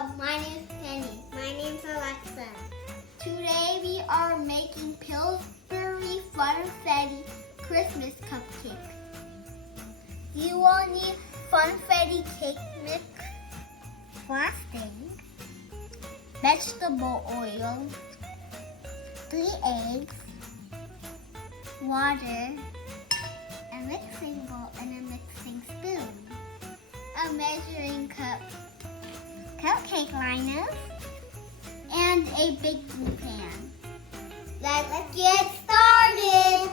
Hello, my name is Penny. My name's Alexa. Today we are making Pillsbury Funfetti Christmas cupcakes. You will need Funfetti cake mix, frosting, vegetable oil, 3 eggs, water, a mixing bowl and a mixing spoon, a measuring cup, cupcake liners, and a baking pan. Let's get started!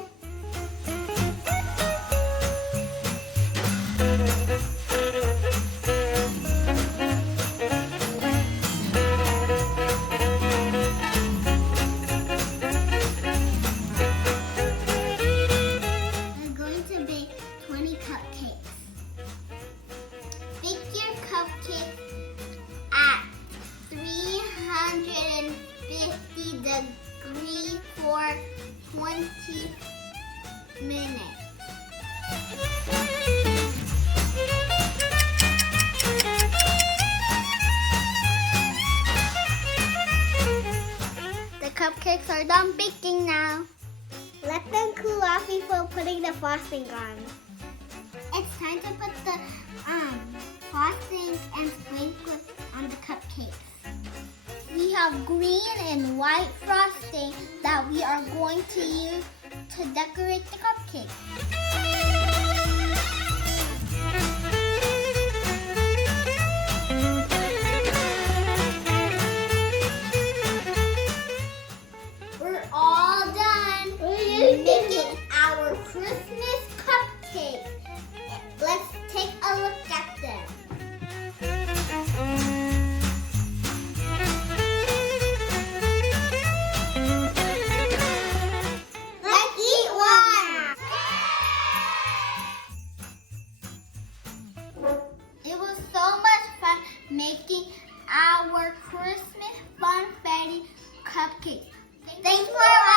We're going to bake 20 cupcakes. Bake your cupcakes at 350 degrees for 20 minutes. The cupcakes are done baking now. Let them cool off before putting the frosting on. It's time to put the frosting and sprinkle on the cupcakes. We have green and white frosting that we are going to use to decorate the cupcake. We're all done making our Christmas cupcakes. Let's take a look at them. Let's eat one! It was so much fun making our Christmas Funfetti cupcakes. Thanks for watching.